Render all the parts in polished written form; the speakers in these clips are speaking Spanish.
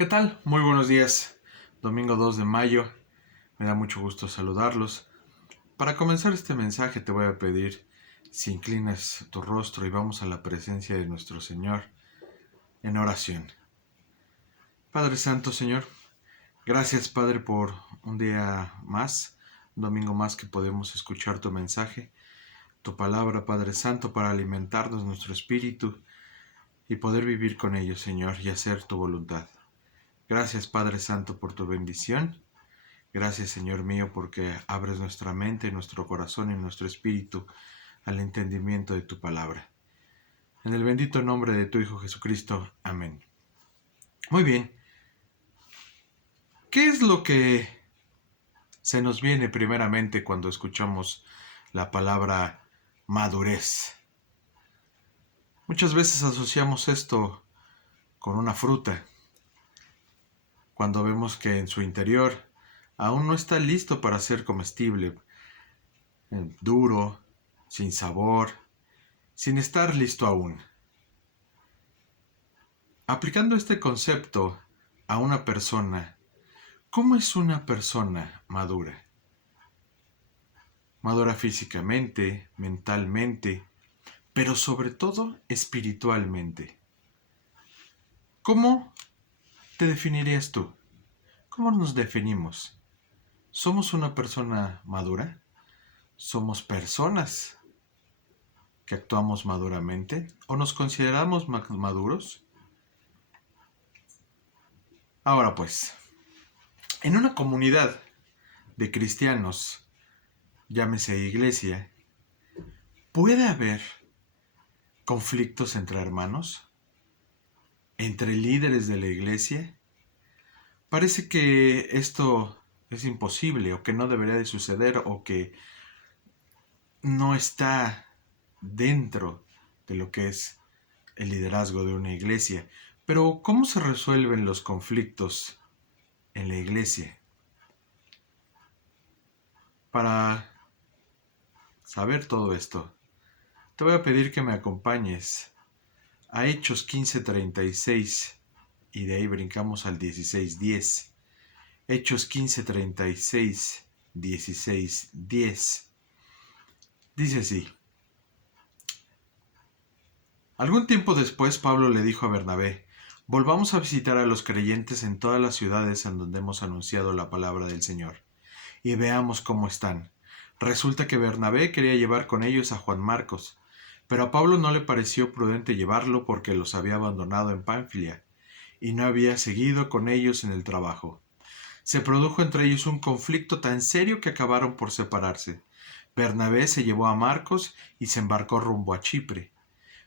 ¿Qué tal? Muy buenos días. Domingo 2 de mayo. Me da mucho gusto saludarlos. Para comenzar este mensaje te voy a pedir si inclinas tu rostro y vamos a la presencia de nuestro Señor en oración. Padre Santo, Señor, gracias Padre por un día más, un domingo más que podemos escuchar tu mensaje, tu palabra, Padre Santo, para alimentarnos nuestro espíritu y poder vivir con ello, Señor, y hacer tu voluntad. Gracias Padre Santo por tu bendición. Gracias, Señor mío, porque abres nuestra mente, nuestro corazón y nuestro espíritu al entendimiento de tu palabra. En el bendito nombre de tu Hijo Jesucristo. Amén. Muy bien. ¿Qué es lo que se nos viene primeramente cuando escuchamos la palabra madurez? Muchas veces asociamos esto con una fruta, cuando vemos que en su interior aún no está listo para ser comestible, duro, sin sabor, sin estar listo aún. Aplicando este concepto a una persona, ¿cómo es una persona madura? Madura físicamente, mentalmente, pero sobre todo espiritualmente. ¿Cómo te definirías tú? ¿Cómo nos definimos? ¿Somos una persona madura? ¿Somos personas que actuamos maduramente? ¿O nos consideramos maduros? Ahora pues, en una comunidad de cristianos, llámese iglesia, ¿puede haber conflictos entre hermanos? ¿Entre líderes de la iglesia? Parece que esto es imposible o que no debería de suceder o que no está dentro de lo que es el liderazgo de una iglesia. Pero ¿cómo se resuelven los conflictos en la iglesia? Para saber todo esto, te voy a pedir que me acompañes a Hechos 15:36 y de ahí brincamos al 16:10. Hechos 15:36, 16:10. Dice así: Algún tiempo después Pablo le dijo a Bernabé: volvamos a visitar a los creyentes en todas las ciudades en donde hemos anunciado la palabra del Señor, y veamos cómo están. Resulta que Bernabé quería llevar con ellos a Juan Marcos, pero a Pablo no le pareció prudente llevarlo porque los había abandonado en Panfilia, y no había seguido con ellos en el trabajo. Se produjo entre ellos un conflicto tan serio que acabaron por separarse. Bernabé se llevó a Marcos y se embarcó rumbo a Chipre,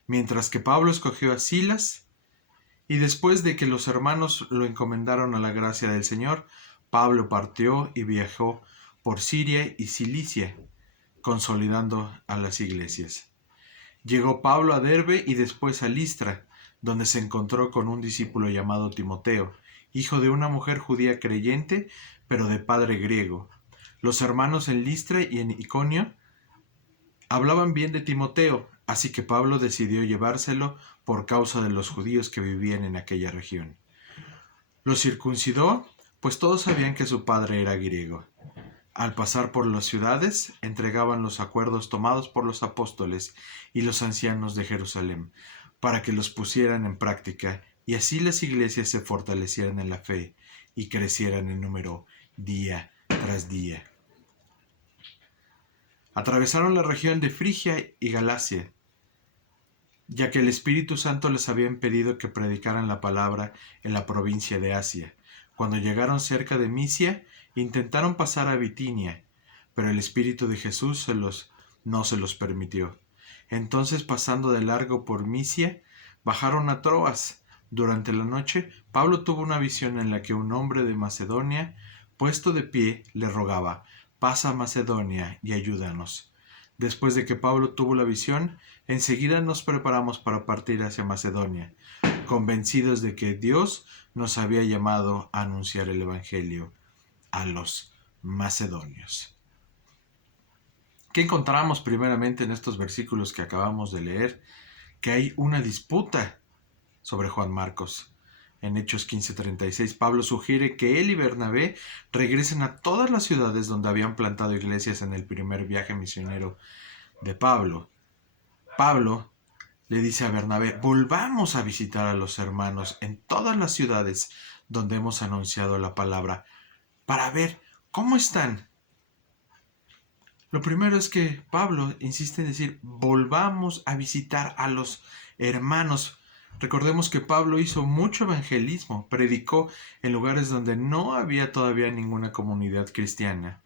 mientras que Pablo escogió a Silas, y después de que los hermanos lo encomendaron a la gracia del Señor, Pablo partió y viajó por Siria y Cilicia, consolidando a las iglesias. Llegó Pablo a Derbe y después a Listra, donde se encontró con un discípulo llamado Timoteo, hijo de una mujer judía creyente, pero de padre griego. Los hermanos en Listra y en Iconio hablaban bien de Timoteo, así que Pablo decidió llevárselo por causa de los judíos que vivían en aquella región. Lo circuncidó, pues todos sabían que su padre era griego. Al pasar por las ciudades, entregaban los acuerdos tomados por los apóstoles y los ancianos de Jerusalén, para que los pusieran en práctica, y así las iglesias se fortalecieran en la fe y crecieran en número día tras día. Atravesaron la región de Frigia y Galacia, ya que el Espíritu Santo les había impedido que predicaran la palabra en la provincia de Asia. Cuando llegaron cerca de Misia, intentaron pasar a Bitinia, pero el Espíritu de Jesús no se los permitió. Entonces, pasando de largo por Misia, bajaron a Troas. Durante la noche, Pablo tuvo una visión en la que un hombre de Macedonia, puesto de pie, le rogaba: pasa a Macedonia y ayúdanos. Después de que Pablo tuvo la visión, enseguida nos preparamos para partir hacia Macedonia, convencidos de que Dios nos había llamado a anunciar el Evangelio a los macedonios. ¿Qué encontramos primeramente en estos versículos que acabamos de leer? Que hay una disputa sobre Juan Marcos. En Hechos 15:36, Pablo sugiere que él y Bernabé regresen a todas las ciudades donde habían plantado iglesias en el primer viaje misionero de Pablo. Pablo le dice a Bernabé: volvamos a visitar a los hermanos en todas las ciudades donde hemos anunciado la palabra para ver cómo están. Lo primero es que Pablo insiste en decir: volvamos a visitar a los hermanos. Recordemos que Pablo hizo mucho evangelismo, predicó en lugares donde no había todavía ninguna comunidad cristiana.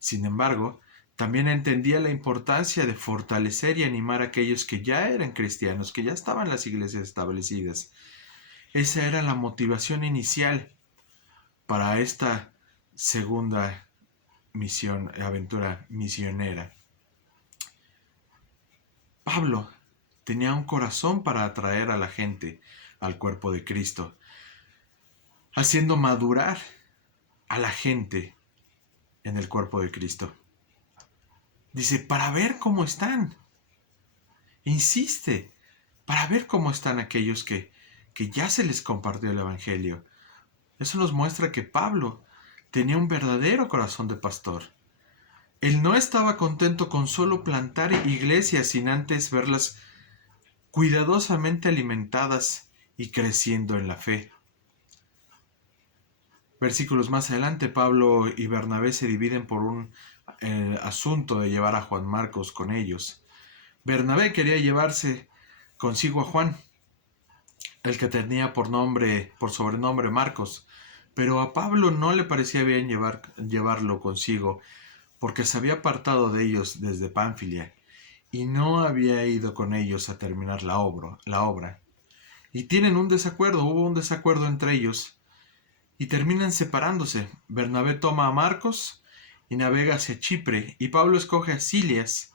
Sin embargo, también entendía la importancia de fortalecer y animar a aquellos que ya eran cristianos, que ya estaban las iglesias establecidas. Esa era la motivación inicial para esta segunda aventura misionera. Pablo tenía un corazón para atraer a la gente al cuerpo de Cristo, haciendo madurar a la gente en el cuerpo de Cristo. Dice: para ver cómo están. Insiste, para ver cómo están aquellos que ya se les compartió el Evangelio. Eso nos muestra que Pablo tenía un verdadero corazón de pastor. Él no estaba contento con solo plantar iglesias sin antes verlas cuidadosamente alimentadas y creciendo en la fe. Versículos más adelante, Pablo y Bernabé se dividen por un asunto de llevar a Juan Marcos con ellos. Bernabé quería llevarse consigo a Juan, el que tenía por sobrenombre Marcos, pero a Pablo no le parecía bien llevarlo consigo, porque se había apartado de ellos desde Pánfilia y no había ido con ellos a terminar la obra. Y hubo un desacuerdo entre ellos, y terminan separándose. Bernabé toma a Marcos y navega hacia Chipre, y Pablo escoge a Silas,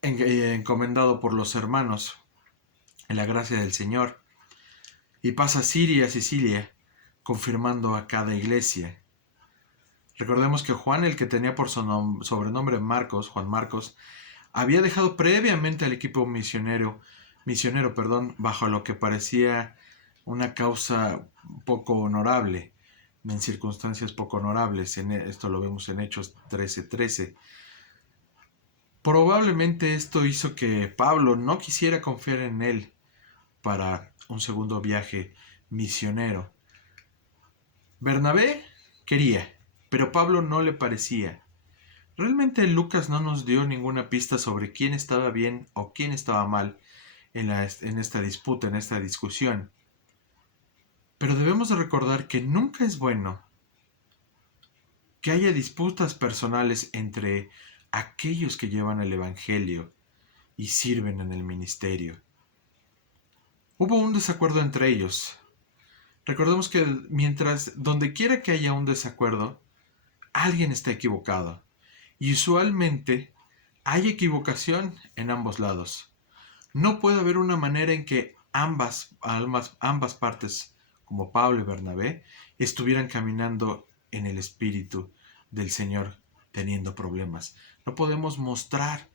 encomendado por los hermanos en la gracia del Señor, y pasa a Siria y a Sicilia, confirmando a cada iglesia. Recordemos que Juan, el que tenía por sobrenombre Juan Marcos, había dejado previamente al equipo misionero, bajo lo que parecía una causa poco honorable, en circunstancias poco honorables. Esto lo vemos en Hechos 13:13. Probablemente esto hizo que Pablo no quisiera confiar en él para un segundo viaje misionero. Bernabé quería, pero Pablo no le parecía. Realmente Lucas no nos dio ninguna pista sobre quién estaba bien o quién estaba mal en esta disputa, en esta discusión. Pero debemos de recordar que nunca es bueno que haya disputas personales entre aquellos que llevan el Evangelio y sirven en el ministerio. Hubo un desacuerdo entre ellos. Recordemos que donde quiera que haya un desacuerdo, alguien está equivocado. Y usualmente hay equivocación en ambos lados. No puede haber una manera en que ambas partes, como Pablo y Bernabé, estuvieran caminando en el Espíritu del Señor teniendo problemas. No podemos mostrar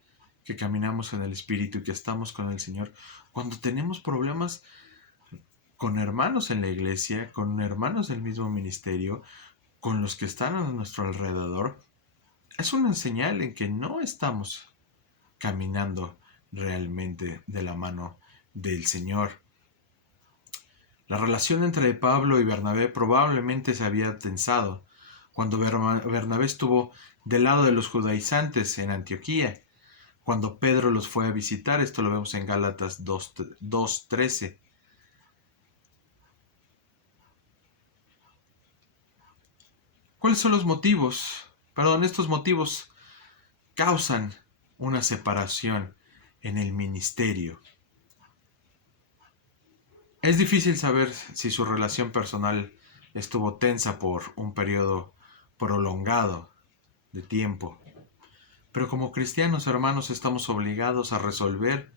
que caminamos en el Espíritu y que estamos con el Señor cuando tenemos problemas con hermanos en la iglesia, con hermanos del mismo ministerio, con los que están a nuestro alrededor. Es una señal en que no estamos caminando realmente de la mano del Señor. La relación entre Pablo y Bernabé probablemente se había tensado cuando Bernabé estuvo del lado de los judaizantes en Antioquía, cuando Pedro los fue a visitar. Esto lo vemos en Gálatas 2:13. ¿Cuáles son los motivos? Estos motivos causan una separación en el ministerio. Es difícil saber si su relación personal estuvo tensa por un periodo prolongado de tiempo. Pero como cristianos, hermanos, estamos obligados a resolver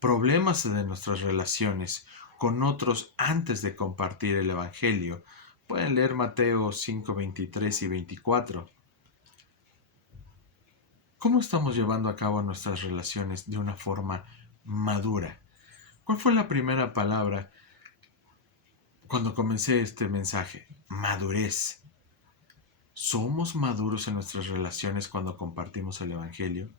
problemas de nuestras relaciones con otros antes de compartir el Evangelio. Pueden leer Mateo 5:23 y 24. ¿Cómo estamos llevando a cabo nuestras relaciones de una forma madura? ¿Cuál fue la primera palabra cuando comencé este mensaje. Madurez. ¿Somos maduros en nuestras relaciones cuando compartimos el Evangelio?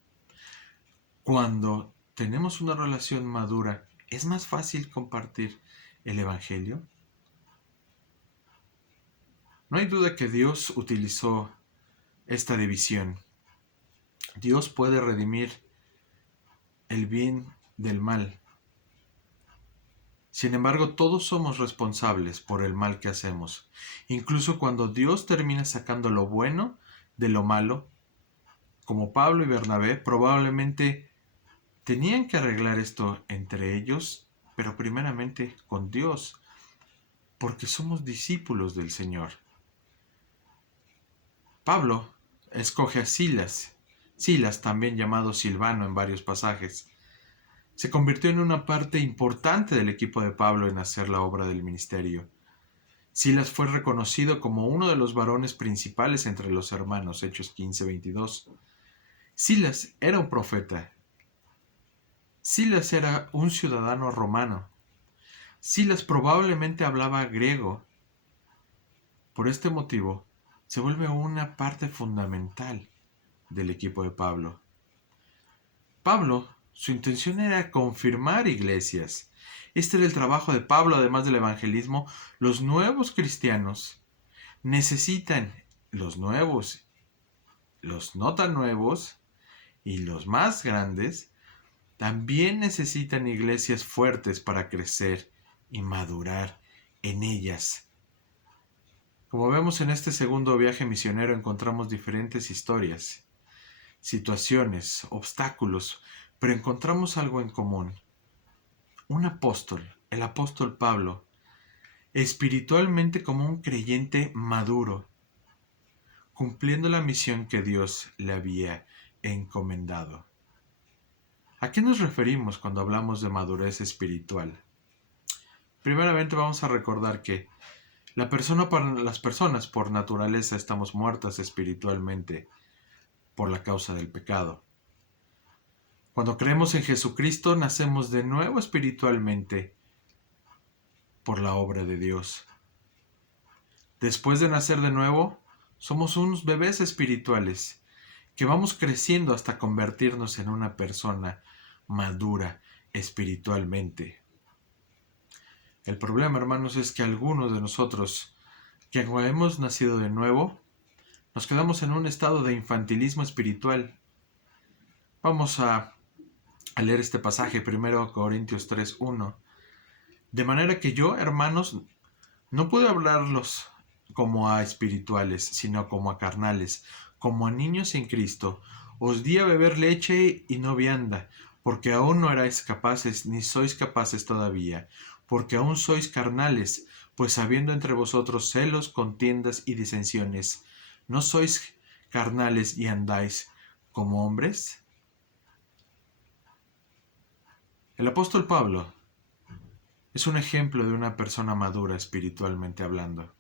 Cuando tenemos una relación madura, ¿es más fácil compartir el Evangelio? No hay duda que Dios utilizó esta división. Dios puede redimir el bien del mal. Sin embargo, todos somos responsables por el mal que hacemos. Incluso cuando Dios termina sacando lo bueno de lo malo, como Pablo y Bernabé, probablemente tenían que arreglar esto entre ellos, pero primeramente con Dios, porque somos discípulos del Señor. Pablo escoge a Silas, también llamado Silvano en varios pasajes. Se convirtió en una parte importante del equipo de Pablo en hacer la obra del ministerio. Silas fue reconocido como uno de los varones principales entre los hermanos, Hechos 15:22. Silas era un profeta. Silas era un ciudadano romano. Silas probablemente hablaba griego. Por este motivo, se vuelve una parte fundamental del equipo de Pablo. Pablo, su intención era confirmar iglesias. Este era el trabajo de Pablo, además del evangelismo. Los nuevos cristianos necesitan, los nuevos, los no tan nuevos y los más grandes, también necesitan iglesias fuertes para crecer y madurar en ellas. Como vemos en este segundo viaje misionero encontramos diferentes historias, situaciones, obstáculos, pero encontramos algo en común. Un apóstol, el apóstol Pablo, espiritualmente como un creyente maduro, cumpliendo la misión que Dios le había encomendado. ¿A qué nos referimos cuando hablamos de madurez espiritual? Primeramente vamos a recordar que las personas por naturaleza estamos muertas espiritualmente por la causa del pecado. Cuando creemos en Jesucristo nacemos de nuevo espiritualmente por la obra de Dios. Después de nacer de nuevo, somos unos bebés espirituales que vamos creciendo hasta convertirnos en una persona madura espiritualmente. El problema, hermanos, es que algunos de nosotros que hemos nacido de nuevo, nos quedamos en un estado de infantilismo espiritual. Vamos a leer este pasaje, 1 Corintios 3:1. De manera que yo, hermanos, no puedo hablarlos como a espirituales, sino como a carnales, como a niños en Cristo. Os di a beber leche y no vianda, porque aún no erais capaces, ni sois capaces todavía, porque aún sois carnales, pues habiendo entre vosotros celos, contiendas y disensiones, ¿no sois carnales y andáis como hombres? El apóstol Pablo es un ejemplo de una persona madura espiritualmente hablando.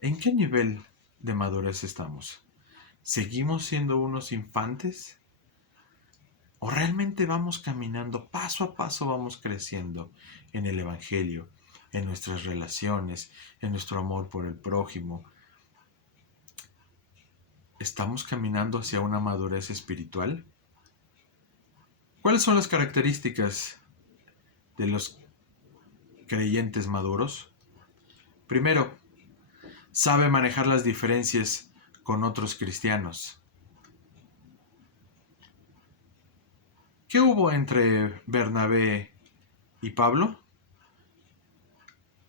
¿En qué nivel de madurez estamos? ¿Seguimos siendo unos infantes? ¿O realmente vamos caminando paso a paso, vamos creciendo en el Evangelio, en nuestras relaciones, en nuestro amor por el prójimo? ¿Estamos caminando hacia una madurez espiritual? ¿Cuáles son las características de los creyentes maduros? Primero, sabe manejar las diferencias con otros cristianos. ¿Qué hubo entre Bernabé y Pablo?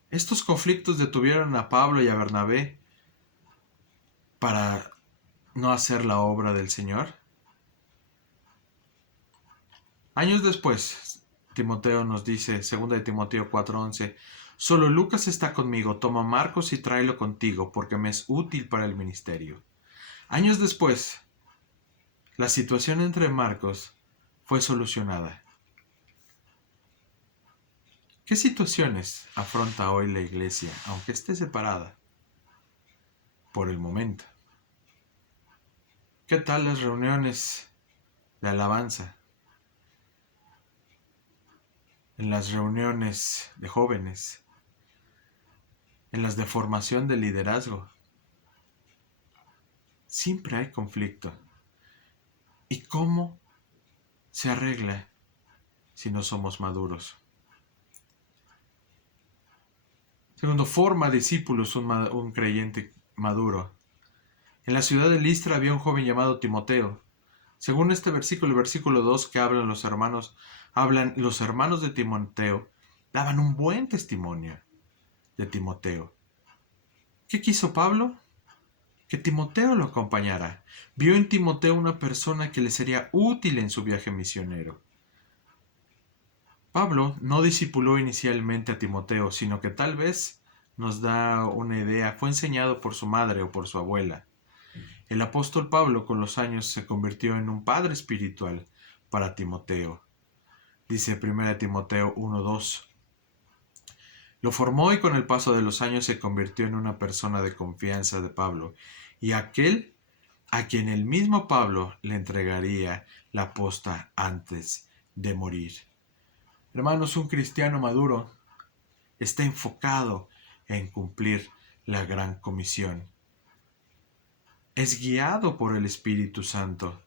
Estos conflictos detuvieron a Pablo y a Bernabé para no hacer la obra del Señor. Años después, Timoteo nos dice, 2 de Timoteo 4:11, solo Lucas está conmigo, toma a Marcos y tráelo contigo, porque me es útil para el ministerio. Años después, la situación entre Marcos fue solucionada. ¿Qué situaciones afronta hoy la iglesia, aunque esté separada por el momento? ¿Qué tal las reuniones de alabanza? en las reuniones de jóvenes, en las de formación de liderazgo. Siempre hay conflicto. ¿Y cómo se arregla si no somos maduros? Segundo, forma discípulos un creyente maduro. En la ciudad de Listra había un joven llamado Timoteo. Según este versículo, el versículo 2 que hablan los hermanos de Timoteo, daban un buen testimonio de Timoteo. ¿Qué quiso Pablo? Que Timoteo lo acompañara. Vio en Timoteo una persona que le sería útil en su viaje misionero. Pablo no discipuló inicialmente a Timoteo, sino que tal vez nos da una idea, fue enseñado por su madre o por su abuela. El apóstol Pablo con los años se convirtió en un padre espiritual para Timoteo. Dice 1 Timoteo 1:2. Lo formó y con el paso de los años se convirtió en una persona de confianza de Pablo, y aquel a quien el mismo Pablo le entregaría la posta antes de morir. Hermanos, un cristiano maduro está enfocado en cumplir la gran comisión. Es guiado por el Espíritu Santo.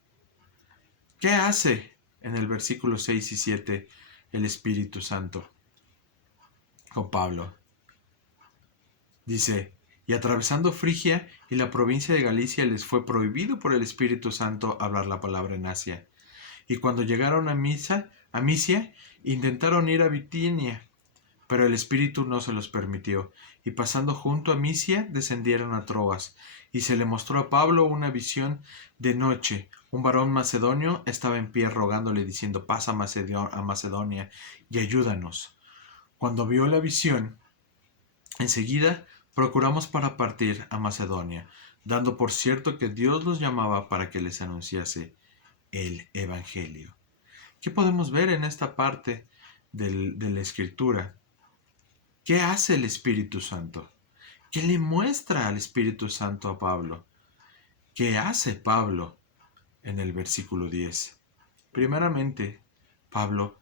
¿Qué hace en el versículo 6 y 7 el Espíritu Santo con Pablo? Dice, y atravesando Frigia y la provincia de Galicia les fue prohibido por el Espíritu Santo hablar la palabra en Asia. Y cuando llegaron a Misia, intentaron ir a Bitinia, pero el Espíritu no se los permitió. Y pasando junto a Misia, descendieron a Troas. Y se le mostró a Pablo una visión de noche. Un varón macedonio estaba en pie rogándole, diciendo, pasa a Macedonia y ayúdanos. Cuando vio la visión, enseguida procuramos para partir a Macedonia, dando por cierto que Dios los llamaba para que les anunciase el Evangelio. ¿Qué podemos ver en esta parte de la Escritura? ¿Qué hace el Espíritu Santo? ¿Qué le muestra al Espíritu Santo a Pablo? ¿Qué hace Pablo en el versículo 10? Primeramente, Pablo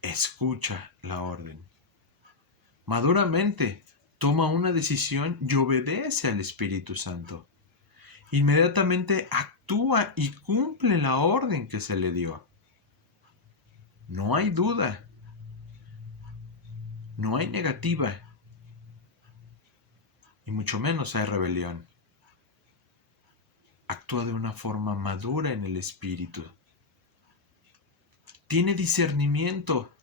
escucha la orden. Maduramente toma una decisión y obedece al Espíritu Santo. Inmediatamente actúa y cumple la orden que se le dio. No hay duda, no hay negativa, y mucho menos hay rebelión. Actúa de una forma madura en el Espíritu. Tiene discernimiento.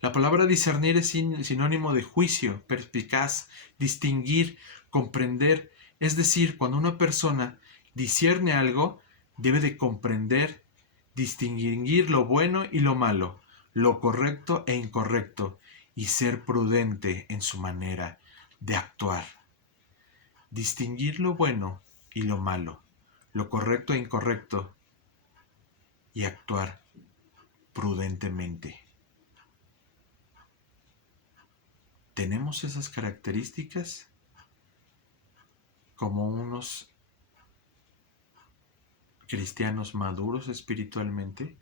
La palabra discernir es sinónimo de juicio, perspicaz, distinguir, comprender. Es decir, cuando una persona discierne algo, debe de comprender, distinguir lo bueno y lo malo, lo correcto e incorrecto, y ser prudente en su manera de actuar. Distinguir lo bueno y lo malo, lo correcto e incorrecto, y actuar prudentemente. ¿Tenemos esas características como unos cristianos maduros espiritualmente?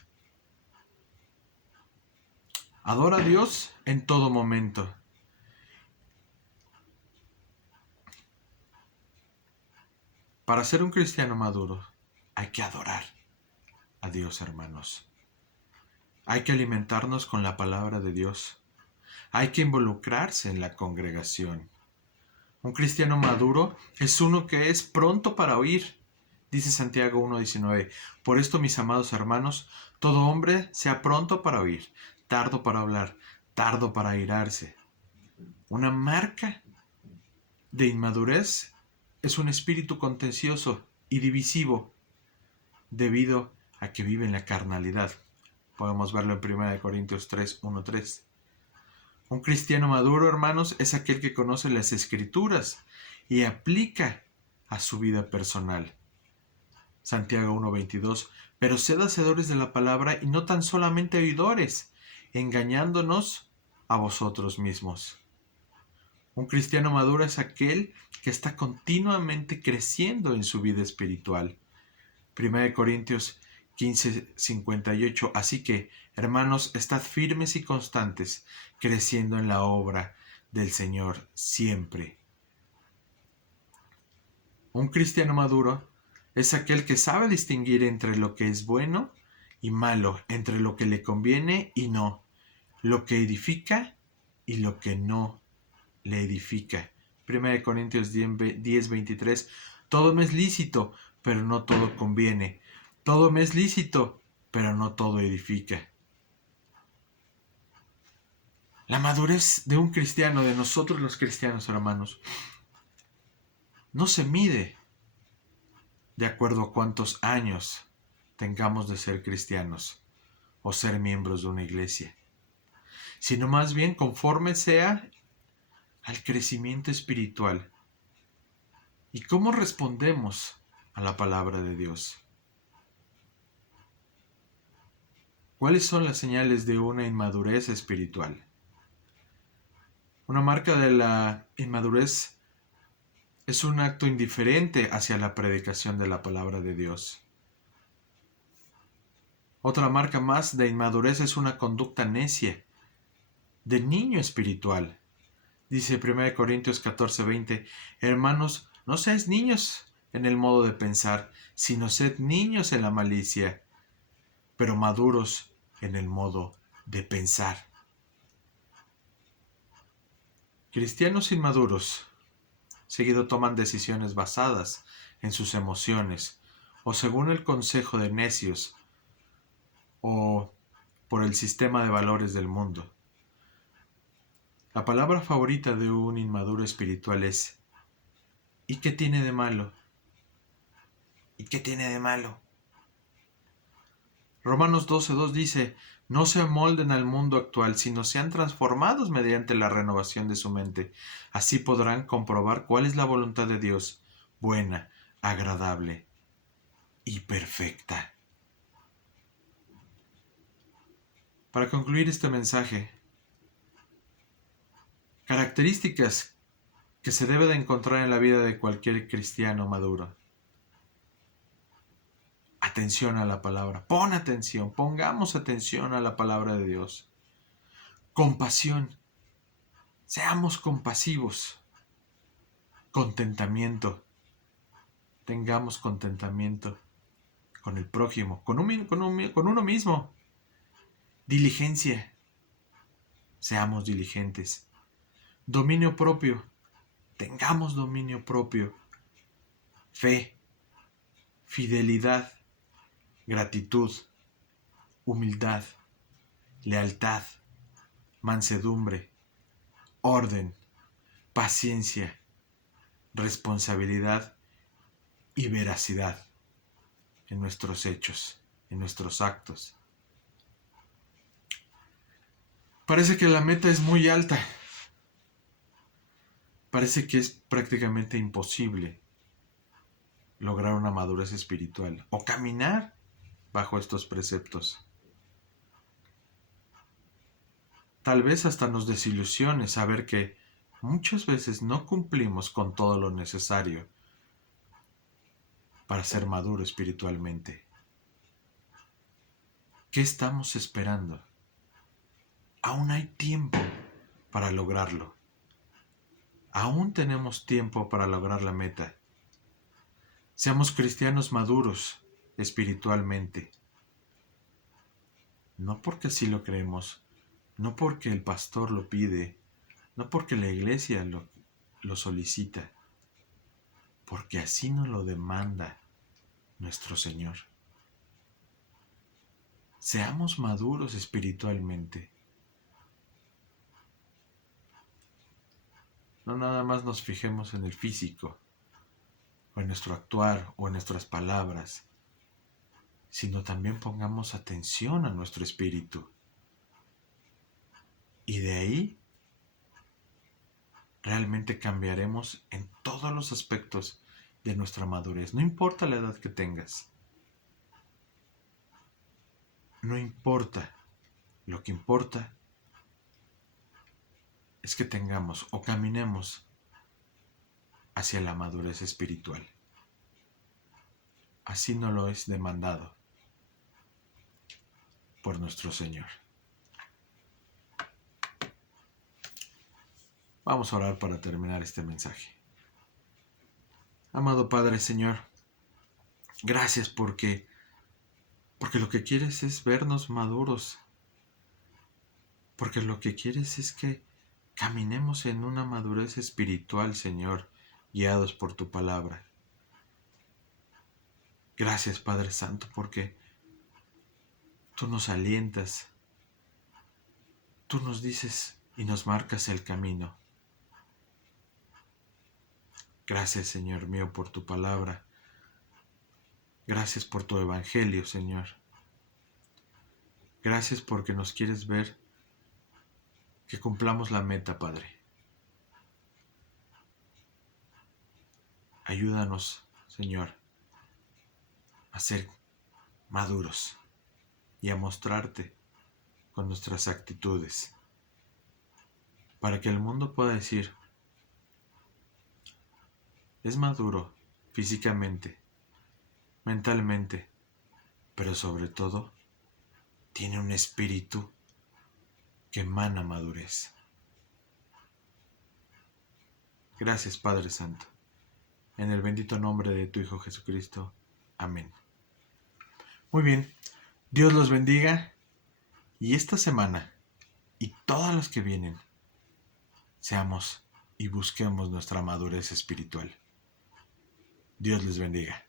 Adora a Dios en todo momento. Para ser un cristiano maduro hay que adorar a Dios, hermanos. Hay que alimentarnos con la palabra de Dios. Hay que involucrarse en la congregación. Un cristiano maduro es uno que es pronto para oír. Dice Santiago 1:19, por esto, mis amados hermanos, todo hombre sea pronto para oír, tardo para hablar, tardo para airarse. Una marca de inmadurez es un espíritu contencioso y divisivo debido a que vive en la carnalidad. Podemos verlo en 1 Corintios 3:1-3. Un cristiano maduro, hermanos, es aquel que conoce las Escrituras y aplica a su vida personal. Santiago 1:22, pero sed hacedores de la palabra y no tan solamente oidores, engañándonos a vosotros mismos. Un cristiano maduro es aquel que está continuamente creciendo en su vida espiritual. 1 Corintios 15:58. Así que, hermanos, estad firmes y constantes, creciendo en la obra del Señor siempre. Un cristiano maduro es aquel que sabe distinguir entre lo que es bueno y malo, entre lo que le conviene y no, lo que edifica y lo que no le edifica. 1 Corintios 10:23. Todo me es lícito, pero no todo conviene. Todo me es lícito, pero no todo edifica. La madurez de un cristiano, de nosotros los cristianos, hermanos, no se mide de acuerdo a cuántos años tengamos de ser cristianos o ser miembros de una iglesia, sino más bien conforme sea al crecimiento espiritual y cómo respondemos a la palabra de Dios. ¿Cuáles son las señales de una inmadurez espiritual? Una marca de la inmadurez es un acto indiferente hacia la predicación de la palabra de Dios. Otra marca más de inmadurez es una conducta necia, de niño espiritual. Dice 1 Corintios 14:20, hermanos, no seáis niños en el modo de pensar, sino sed niños en la malicia, pero maduros en el modo de pensar. Cristianos inmaduros seguido toman decisiones basadas en sus emociones o según el consejo de necios o por el sistema de valores del mundo. La palabra favorita de un inmaduro espiritual es ¿y qué tiene de malo? ¿Y qué tiene de malo? Romanos 12:2 dice, no se amolden al mundo actual, sino sean transformados mediante la renovación de su mente. Así podrán comprobar cuál es la voluntad de Dios, buena, agradable y perfecta. Para concluir este mensaje, características que se debe de encontrar en la vida de cualquier cristiano maduro. Atención a la palabra. Pon atención. Pongamos atención a la palabra de Dios. Compasión. Seamos compasivos. Contentamiento. Tengamos contentamiento con el prójimo, con uno mismo. Diligencia. Seamos diligentes. Dominio propio. Tengamos dominio propio. Fe. Fidelidad. Gratitud. Humildad. Lealtad. Mansedumbre. Orden. Paciencia. Responsabilidad y veracidad en nuestros hechos, en nuestros actos. Parece que la meta es muy alta. Parece que es prácticamente imposible lograr una madurez espiritual o caminar bajo estos preceptos. Tal vez hasta nos desilusione saber que muchas veces no cumplimos con todo lo necesario para ser maduro espiritualmente. ¿Qué estamos esperando? Aún hay tiempo para lograrlo. Aún tenemos tiempo para lograr la meta. Seamos cristianos maduros espiritualmente. No porque así lo creemos, no porque el pastor lo pide, no porque la iglesia lo solicita, porque así nos lo demanda nuestro Señor. Seamos maduros espiritualmente. No nada más nos fijemos en el físico, o en nuestro actuar, o en nuestras palabras, sino también pongamos atención a nuestro espíritu. Y de ahí realmente cambiaremos en todos los aspectos de nuestra madurez. No importa la edad que tengas. No importa. Lo que importa es que tengamos o caminemos hacia la madurez espiritual. Así nos lo es demandado por nuestro Señor. Vamos a orar para terminar este mensaje. Amado Padre, Señor, gracias porque lo que quieres es vernos maduros, porque lo que quieres es que caminemos en una madurez espiritual, Señor, guiados por tu palabra. Gracias, Padre Santo, porque tú nos alientas, tú nos dices y nos marcas el camino. Gracias, Señor mío, por tu palabra. Gracias por tu evangelio, Señor. Gracias porque nos quieres ver que cumplamos la meta, Padre. Ayúdanos, Señor, a ser maduros y a mostrarte con nuestras actitudes, para que el mundo pueda decir, es maduro físicamente, mentalmente, pero sobre todo tiene un espíritu que emana madurez. Gracias, Padre Santo. En el bendito nombre de tu Hijo Jesucristo. Amén. Muy bien, Dios los bendiga y esta semana y todas las que vienen seamos y busquemos nuestra madurez espiritual. Dios les bendiga.